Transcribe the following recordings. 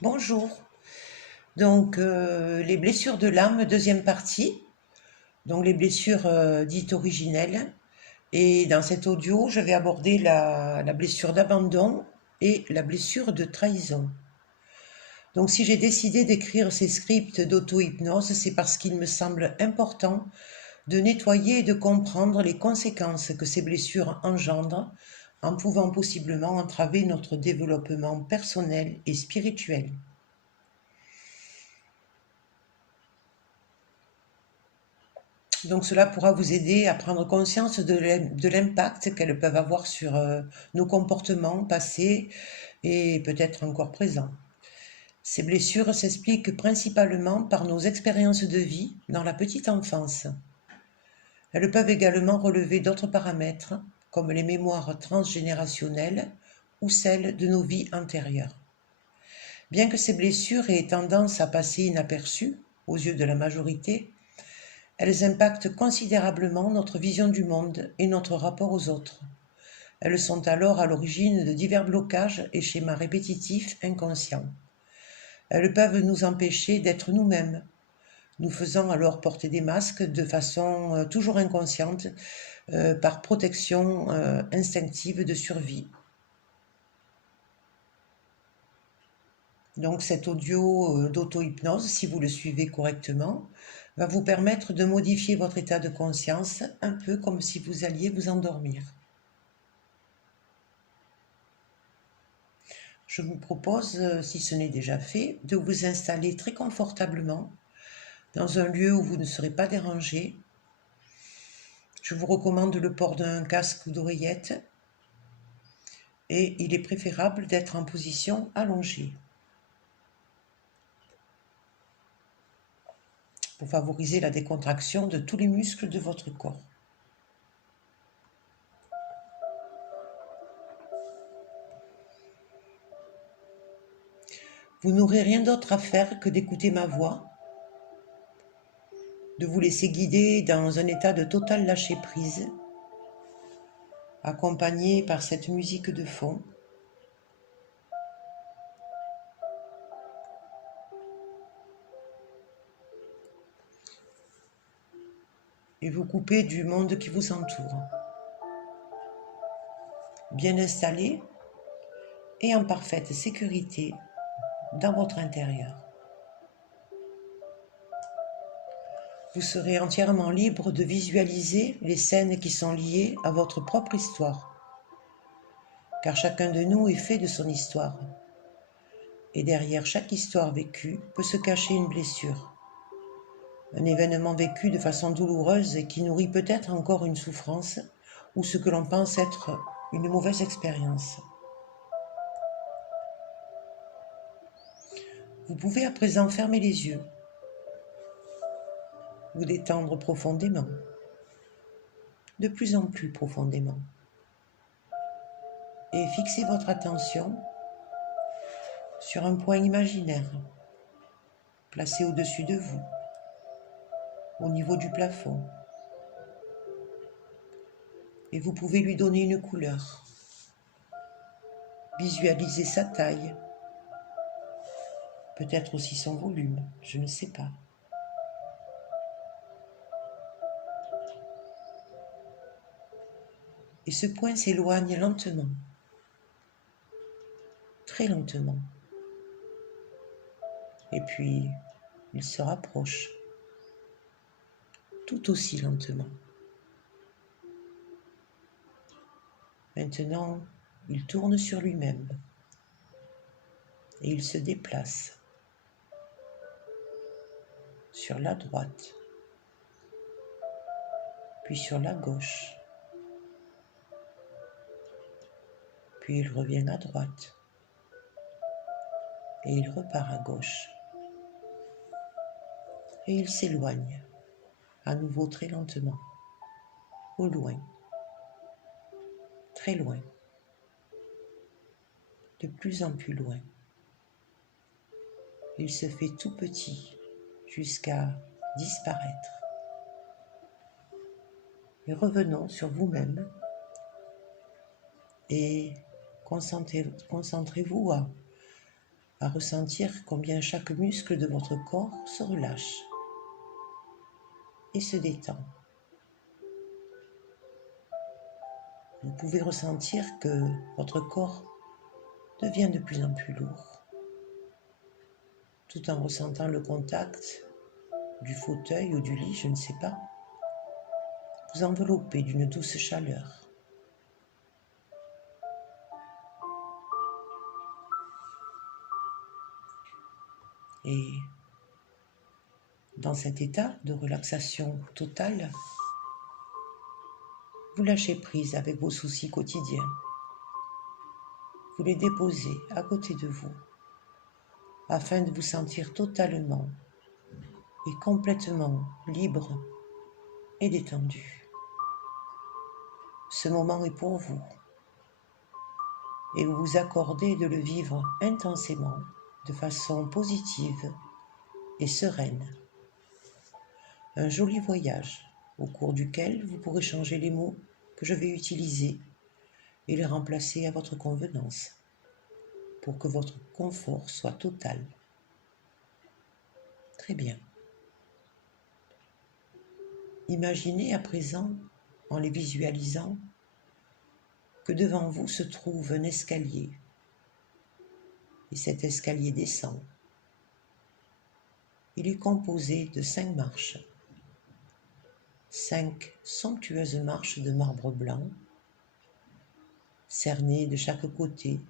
Bonjour. Les blessures de l'âme, deuxième partie. Donc, les blessures dites originelles. Et dans cet audio, je vais aborder la blessure d'abandon et la blessure de trahison. Donc, si j'ai décidé d'écrire ces scripts d'auto-hypnose, c'est parce qu'il me semble important de nettoyer et de comprendre les conséquences que ces blessures engendrent en pouvant possiblement entraver notre développement personnel et spirituel. Donc cela pourra vous aider à prendre conscience de l'impact qu'elles peuvent avoir sur nos comportements passés et peut-être encore présents. Ces blessures s'expliquent principalement par nos expériences de vie dans la petite enfance. Elles peuvent également relever d'autres paramètres, comme les mémoires transgénérationnelles ou celles de nos vies antérieures. Bien que ces blessures aient tendance à passer inaperçues aux yeux de la majorité, elles impactent considérablement notre vision du monde et notre rapport aux autres. Elles sont alors à l'origine de divers blocages et schémas répétitifs inconscients. Elles peuvent nous empêcher d'être nous-mêmes, nous faisant alors porter des masques de façon toujours inconsciente par protection instinctive de survie. Donc cet audio d'auto-hypnose, si vous le suivez correctement, va vous permettre de modifier votre état de conscience, un peu comme si vous alliez vous endormir. Je vous propose, si ce n'est déjà fait, de vous installer très confortablement dans un lieu où vous ne serez pas dérangé. Je vous recommande le port d'un casque ou d'oreillette et il est préférable d'être en position allongée pour favoriser la décontraction de tous les muscles de votre corps. Vous n'aurez rien d'autre à faire que d'écouter ma voix, de vous laisser guider dans un état de totale lâcher-prise, accompagné par cette musique de fond. Et vous couper du monde qui vous entoure. Bien installé et en parfaite sécurité dans votre intérieur. Vous serez entièrement libre de visualiser les scènes qui sont liées à votre propre histoire, car chacun de nous est fait de son histoire. Et derrière chaque histoire vécue peut se cacher une blessure, un événement vécu de façon douloureuse et qui nourrit peut-être encore une souffrance ou ce que l'on pense être une mauvaise expérience. Vous pouvez à présent fermer les yeux, vous détendre profondément, de plus en plus profondément, et fixer votre attention sur un point imaginaire, placé au-dessus de vous, au niveau du plafond. Et vous pouvez lui donner une couleur. Visualisez sa taille, peut-être aussi son volume, je ne sais pas. Et ce point s'éloigne lentement, très lentement. Et puis, il se rapproche, tout aussi lentement. Maintenant, il tourne sur lui-même et il se déplace sur la droite, puis sur la gauche, puis il revient à droite et il repart à gauche. Et il s'éloigne, à nouveau très lentement, au loin, très loin, de plus en plus loin. Il se fait tout petit jusqu'à disparaître. Et revenons sur vous-même et concentrez-vous à à ressentir combien chaque muscle de votre corps se relâche et se détend. Vous pouvez ressentir que votre corps devient de plus en plus lourd, tout en ressentant le contact du fauteuil ou du lit, je ne sais pas, vous envelopper d'une douce chaleur. Et dans cet état de relaxation totale, vous lâchez prise avec vos soucis quotidiens. Vous les déposez à côté de vous afin de vous sentir totalement et complètement libre et détendu. Ce moment est pour vous et vous vous accordez de le vivre intensément, de façon positive et sereine. Un joli voyage au cours duquel vous pourrez changer les mots que je vais utiliser et les remplacer à votre convenance pour que votre confort soit total. Très bien. Imaginez à présent, en les visualisant, que devant vous se trouve un escalier et cet escalier descend. Il est composé de 5 marches, 5 somptueuses marches de marbre blanc, cernées de chaque côté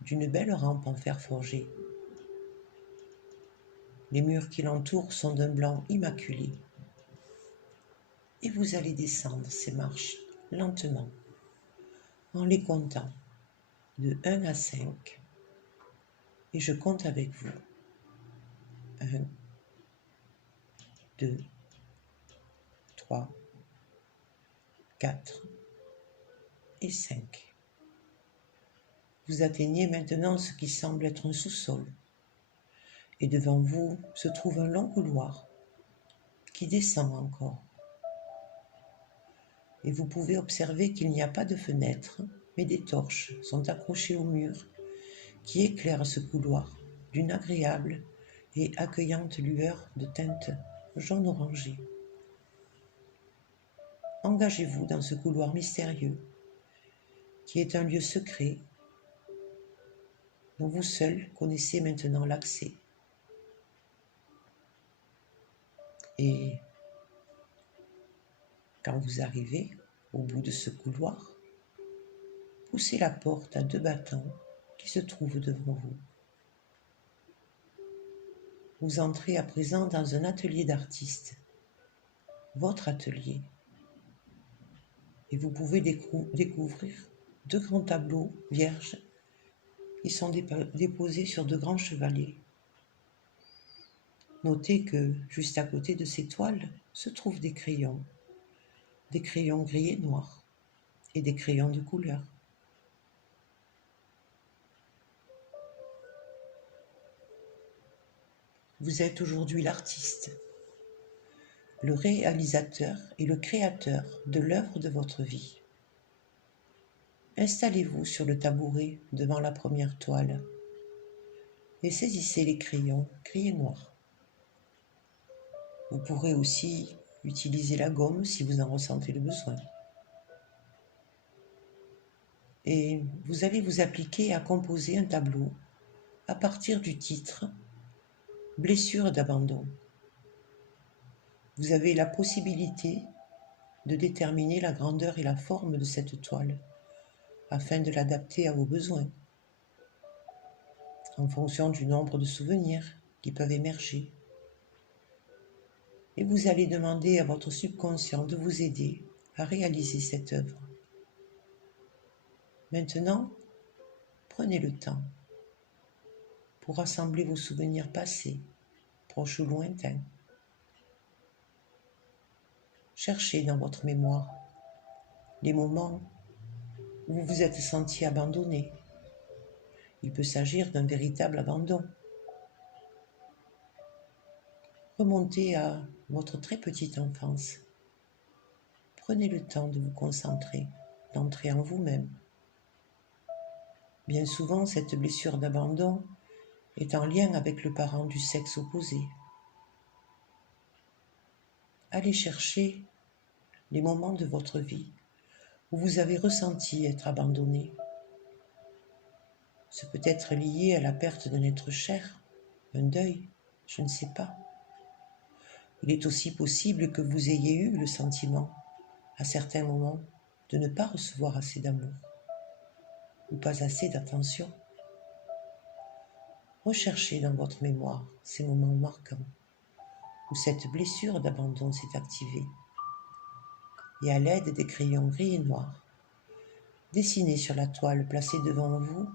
d'une belle rampe en fer forgé. Les murs qui l'entourent sont d'un blanc immaculé. Et vous allez descendre ces marches lentement, en les comptant de 1 à 5. Et je compte avec vous. 1, 2, 3, 4 et 5. Vous atteignez maintenant ce qui semble être un sous-sol. Et devant vous se trouve un long couloir qui descend encore. Et vous pouvez observer qu'il n'y a pas de fenêtre, mais des torches sont accrochées au mur qui éclairent ce couloir d'une agréable et accueillante lueur de teinte jaune-orangé. Engagez-vous dans ce couloir mystérieux qui est un lieu secret dont vous seul connaissez maintenant l'accès. Et quand vous arrivez au bout de ce couloir, poussez la porte à 2 battants qui se trouve devant vous. Vous entrez à présent dans un atelier d'artiste, votre atelier, et vous pouvez découvrir 2 grands tableaux vierges qui sont déposés sur 2 grands chevalets. Notez que juste à côté de ces toiles se trouvent des crayons gris et noirs et des crayons de couleur. Vous êtes aujourd'hui l'artiste, le réalisateur et le créateur de l'œuvre de votre vie. Installez-vous sur le tabouret devant la première toile et saisissez les crayons gris et noirs. Vous pourrez aussi utiliser la gomme si vous en ressentez le besoin. Et vous allez vous appliquer à composer un tableau à partir du titre « Blessure d'abandon ». Vous avez la possibilité de déterminer la grandeur et la forme de cette toile afin de l'adapter à vos besoins, en fonction du nombre de souvenirs qui peuvent émerger. Et vous allez demander à votre subconscient de vous aider à réaliser cette œuvre. Maintenant, prenez le temps pour rassembler vos souvenirs passés, proches ou lointains. Cherchez dans votre mémoire les moments où vous vous êtes senti abandonné. Il peut s'agir d'un véritable abandon. Remontez à votre très petite enfance. Prenez le temps de vous concentrer, d'entrer en vous-même. Bien souvent, cette blessure d'abandon est en lien avec le parent du sexe opposé. Allez chercher les moments de votre vie où vous avez ressenti être abandonné. Ce peut être lié à la perte d'un être cher, un deuil, je ne sais pas. Il est aussi possible que vous ayez eu le sentiment, à certains moments, de ne pas recevoir assez d'amour ou pas assez d'attention. Recherchez dans votre mémoire ces moments marquants où cette blessure d'abandon s'est activée et à l'aide des crayons gris et noirs, dessinez sur la toile placée devant vous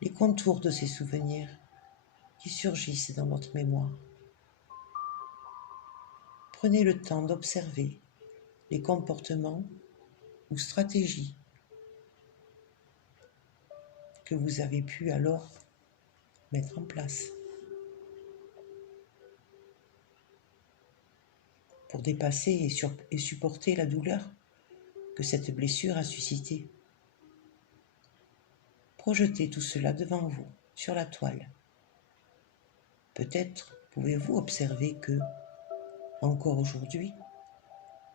les contours de ces souvenirs qui surgissent dans votre mémoire. Prenez le temps d'observer les comportements ou stratégies que vous avez pu alors mettre en place pour dépasser et supporter la douleur que cette blessure a suscitée. Projetez tout cela devant vous, sur la toile. Peut-être pouvez-vous observer que, encore aujourd'hui,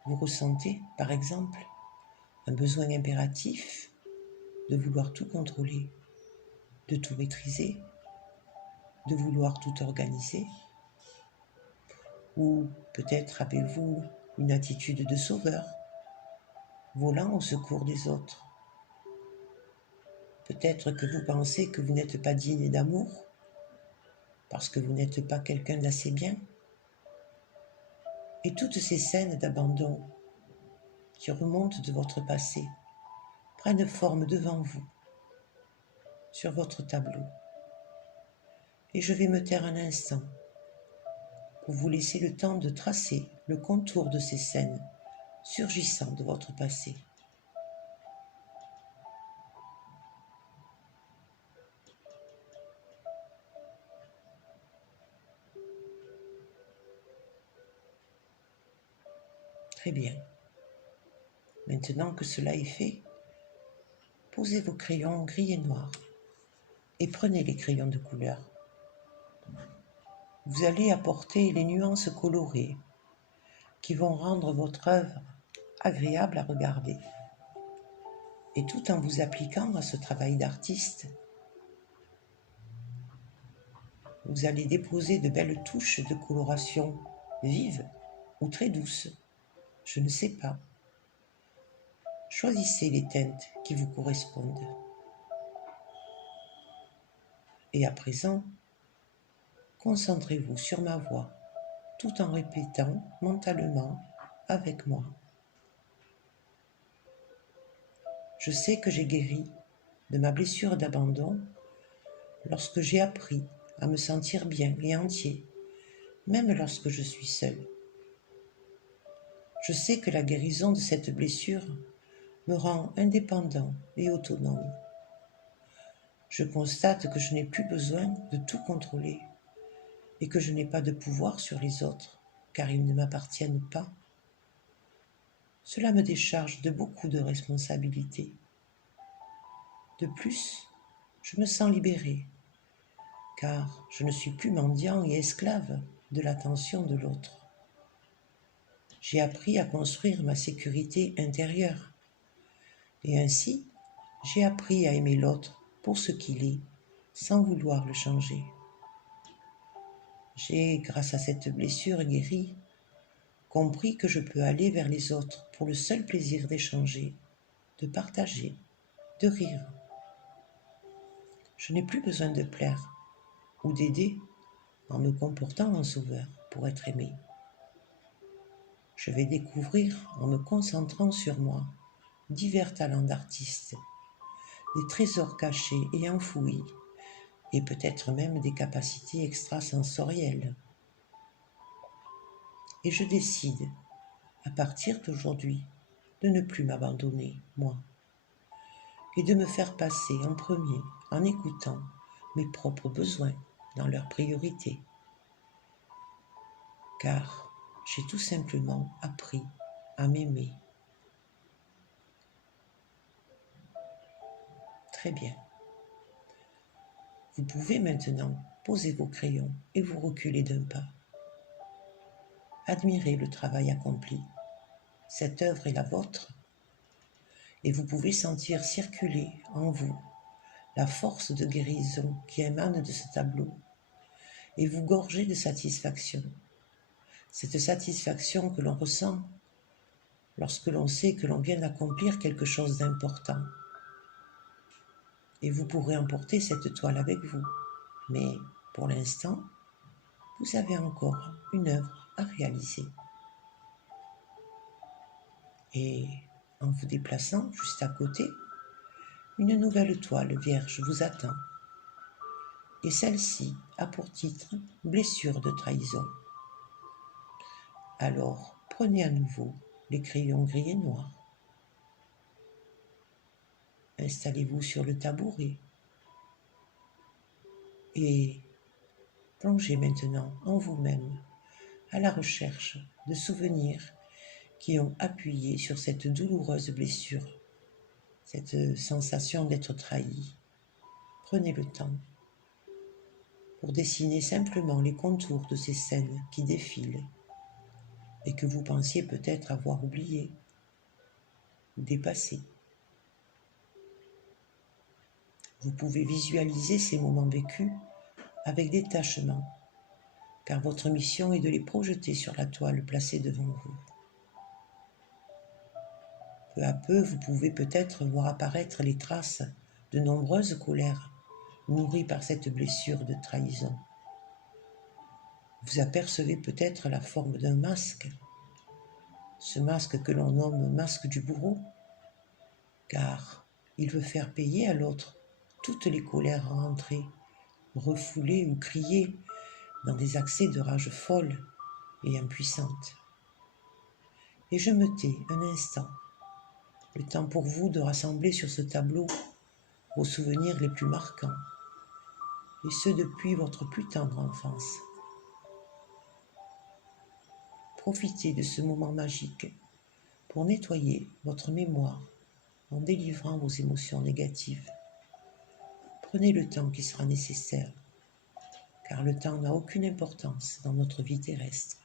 vous ressentez, par exemple, un besoin impératif de vouloir tout contrôler, de tout maîtriser, de vouloir tout organiser. Ou peut-être avez-vous une attitude de sauveur, volant au secours des autres. Peut-être que vous pensez que vous n'êtes pas digne d'amour, parce que vous n'êtes pas quelqu'un d'assez bien. Et toutes ces scènes d'abandon qui remontent de votre passé prennent forme devant vous, sur votre tableau. Et je vais me taire un instant pour vous laisser le temps de tracer le contour de ces scènes surgissant de votre passé. Très bien. Maintenant que cela est fait, posez vos crayons gris et noirs et prenez les crayons de couleur. Vous allez apporter les nuances colorées qui vont rendre votre œuvre agréable à regarder. Et tout en vous appliquant à ce travail d'artiste, vous allez déposer de belles touches de coloration vives ou très douces, je ne sais pas. Choisissez les teintes qui vous correspondent. Et à présent, concentrez-vous sur ma voix, tout en répétant mentalement avec moi. Je sais que j'ai guéri de ma blessure d'abandon lorsque j'ai appris à me sentir bien et entier, même lorsque je suis seul. Je sais que la guérison de cette blessure me rend indépendant et autonome. Je constate que je n'ai plus besoin de tout contrôler et que je n'ai pas de pouvoir sur les autres, car ils ne m'appartiennent pas. Cela me décharge de beaucoup de responsabilités. De plus, je me sens libérée, car je ne suis plus mendiant et esclave de l'attention de l'autre. J'ai appris à construire ma sécurité intérieure, et ainsi, j'ai appris à aimer l'autre pour ce qu'il est, sans vouloir le changer. J'ai, grâce à cette blessure guérie, compris que je peux aller vers les autres pour le seul plaisir d'échanger, de partager, de rire. Je n'ai plus besoin de plaire ou d'aider en me comportant en sauveur pour être aimé. Je vais découvrir, en me concentrant sur moi, divers talents d'artiste, des trésors cachés et enfouis, et peut-être même des capacités extrasensorielles. Et je décide, à partir d'aujourd'hui, de ne plus m'abandonner, moi, et de me faire passer en premier en écoutant mes propres besoins dans leur priorité. Car j'ai tout simplement appris à m'aimer. Très bien. Vous pouvez maintenant poser vos crayons et vous reculer d'un pas. Admirez le travail accompli. Cette œuvre est la vôtre et vous pouvez sentir circuler en vous la force de guérison qui émane de ce tableau et vous gorger de satisfaction. Cette satisfaction que l'on ressent lorsque l'on sait que l'on vient d'accomplir quelque chose d'important. Et vous pourrez emporter cette toile avec vous. Mais pour l'instant, vous avez encore une œuvre à réaliser. Et en vous déplaçant juste à côté, une nouvelle toile vierge vous attend. Et celle-ci a pour titre « Blessure de trahison ». Alors, prenez à nouveau les crayons gris et noirs. Installez-vous sur le tabouret et plongez maintenant en vous-même à la recherche de souvenirs qui ont appuyé sur cette douloureuse blessure, cette sensation d'être trahi. Prenez le temps pour dessiner simplement les contours de ces scènes qui défilent et que vous pensiez peut-être avoir oubliées ou dépassées. Vous pouvez visualiser ces moments vécus avec détachement, car votre mission est de les projeter sur la toile placée devant vous. Peu à peu, vous pouvez peut-être voir apparaître les traces de nombreuses colères nourries par cette blessure de trahison. Vous apercevez peut-être la forme d'un masque, ce masque que l'on nomme masque du bourreau, car il veut faire payer à l'autre toutes les colères rentrées, refoulées ou criées dans des accès de rage folle et impuissante. Et je me tais un instant, le temps pour vous de rassembler sur ce tableau vos souvenirs les plus marquants, et ce depuis votre plus tendre enfance. Profitez de ce moment magique pour nettoyer votre mémoire en délivrant vos émotions négatives. Prenez le temps qui sera nécessaire, car le temps n'a aucune importance dans notre vie terrestre.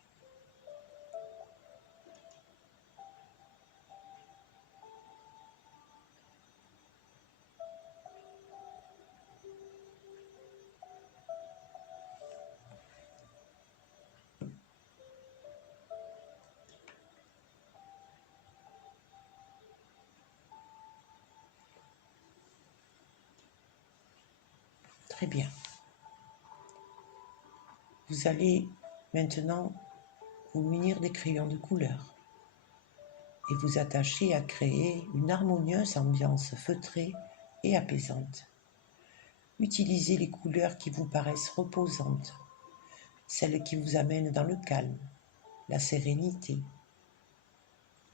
Très bien. Vous allez maintenant vous munir des crayons de couleur et vous attacher à créer une harmonieuse ambiance feutrée et apaisante. Utilisez les couleurs qui vous paraissent reposantes, celles qui vous amènent dans le calme, la sérénité,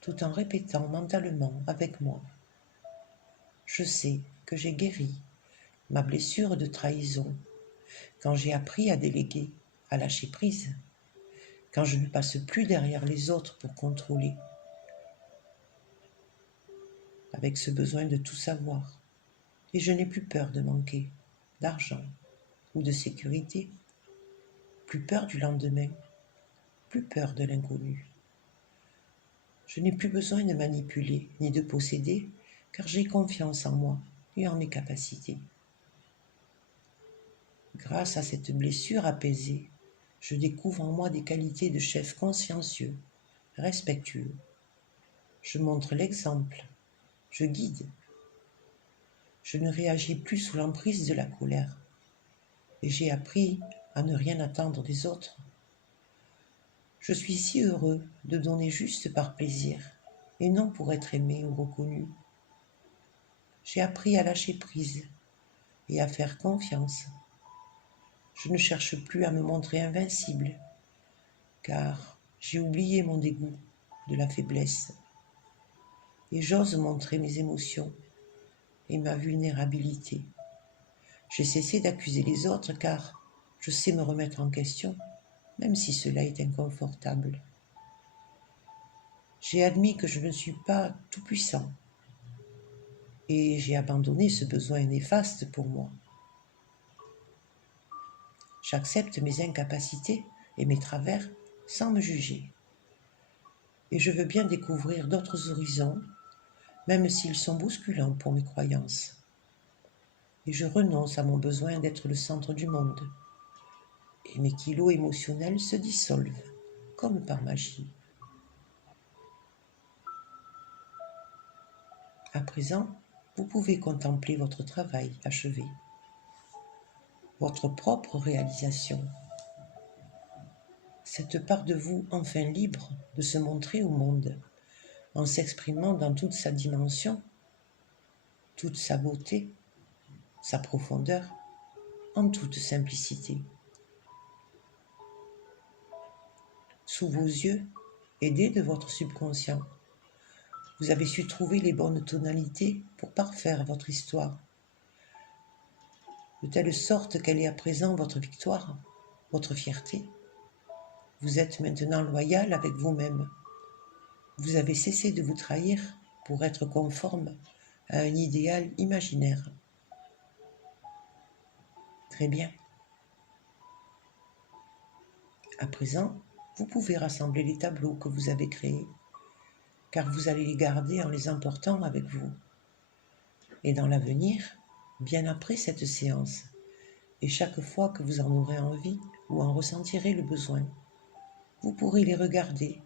tout en répétant mentalement avec moi. Je sais que j'ai guéri ma blessure de trahison quand j'ai appris à déléguer, à lâcher prise, quand je ne passe plus derrière les autres pour contrôler, avec ce besoin de tout savoir. Et je n'ai plus peur de manquer d'argent ou de sécurité, plus peur du lendemain, plus peur de l'inconnu. Je n'ai plus besoin de manipuler ni de posséder, car j'ai confiance en moi et en mes capacités. Grâce à cette blessure apaisée, je découvre en moi des qualités de chef consciencieux, respectueux. Je montre l'exemple, je guide. Je ne réagis plus sous l'emprise de la colère et j'ai appris à ne rien attendre des autres. Je suis si heureux de donner juste par plaisir et non pour être aimé ou reconnu. J'ai appris à lâcher prise et à faire confiance. Je ne cherche plus à me montrer invincible, car j'ai oublié mon dégoût de la faiblesse et j'ose montrer mes émotions et ma vulnérabilité. J'ai cessé d'accuser les autres car je sais me remettre en question, même si cela est inconfortable. J'ai admis que je ne suis pas tout-puissant et j'ai abandonné ce besoin néfaste pour moi. J'accepte mes incapacités et mes travers sans me juger. Et je veux bien découvrir d'autres horizons, même s'ils sont bousculants pour mes croyances. Et je renonce à mon besoin d'être le centre du monde. Et mes kilos émotionnels se dissolvent, comme par magie. À présent, vous pouvez contempler votre travail achevé, votre propre réalisation, cette part de vous enfin libre de se montrer au monde, en s'exprimant dans toute sa dimension, toute sa beauté, sa profondeur, en toute simplicité. Sous vos yeux, aidés de votre subconscient, vous avez su trouver les bonnes tonalités pour parfaire votre histoire, de telle sorte qu'elle est à présent votre victoire, votre fierté. Vous êtes maintenant loyal avec vous-même. Vous avez cessé de vous trahir pour être conforme à un idéal imaginaire. Très bien. À présent, vous pouvez rassembler les tableaux que vous avez créés, car vous allez les garder en les emportant avec vous. Et dans l'avenir, bien après cette séance, et chaque fois que vous en aurez envie ou en ressentirez le besoin, vous pourrez les regarder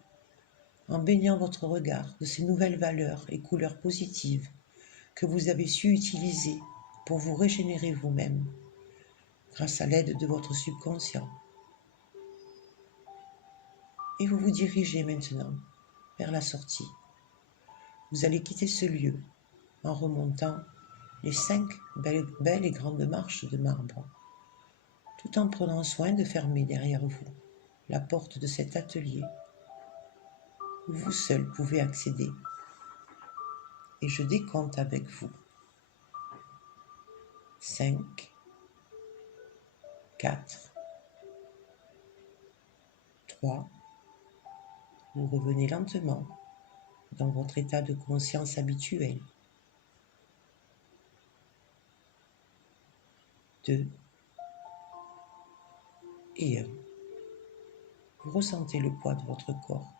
en baignant votre regard de ces nouvelles valeurs et couleurs positives que vous avez su utiliser pour vous régénérer vous-même grâce à l'aide de votre subconscient. Et vous vous dirigez maintenant vers la sortie. Vous allez quitter ce lieu en remontant les 5 belles et grandes marches de marbre, tout en prenant soin de fermer derrière vous la porte de cet atelier où vous seul pouvez accéder. Et je décompte avec vous. 5, 4, 3, vous revenez lentement dans votre état de conscience habituel. 2 et 1. Vous ressentez le poids de votre corps.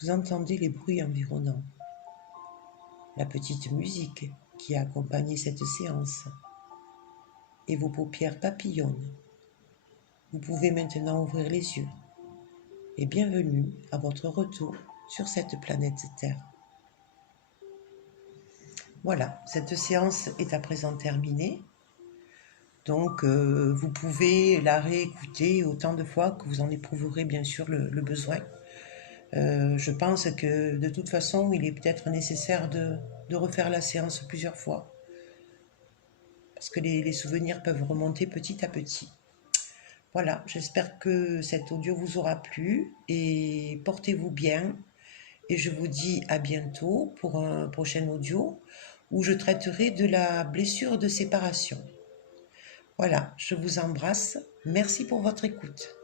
Vous entendez les bruits environnants, la petite musique qui a accompagné cette séance, et vos paupières papillonnent. Vous pouvez maintenant ouvrir les yeux, et bienvenue à votre retour sur cette planète Terre. Voilà, cette séance est à présent terminée. Donc, vous pouvez la réécouter autant de fois que vous en éprouverez bien sûr le besoin. Je pense que de toute façon, il est peut-être nécessaire de refaire la séance plusieurs fois, parce que les souvenirs peuvent remonter petit à petit. Voilà, j'espère que cet audio vous aura plu et portez-vous bien. Et je vous dis à bientôt pour un prochain audio où je traiterai de la blessure de séparation. Voilà, je vous embrasse. Merci pour votre écoute.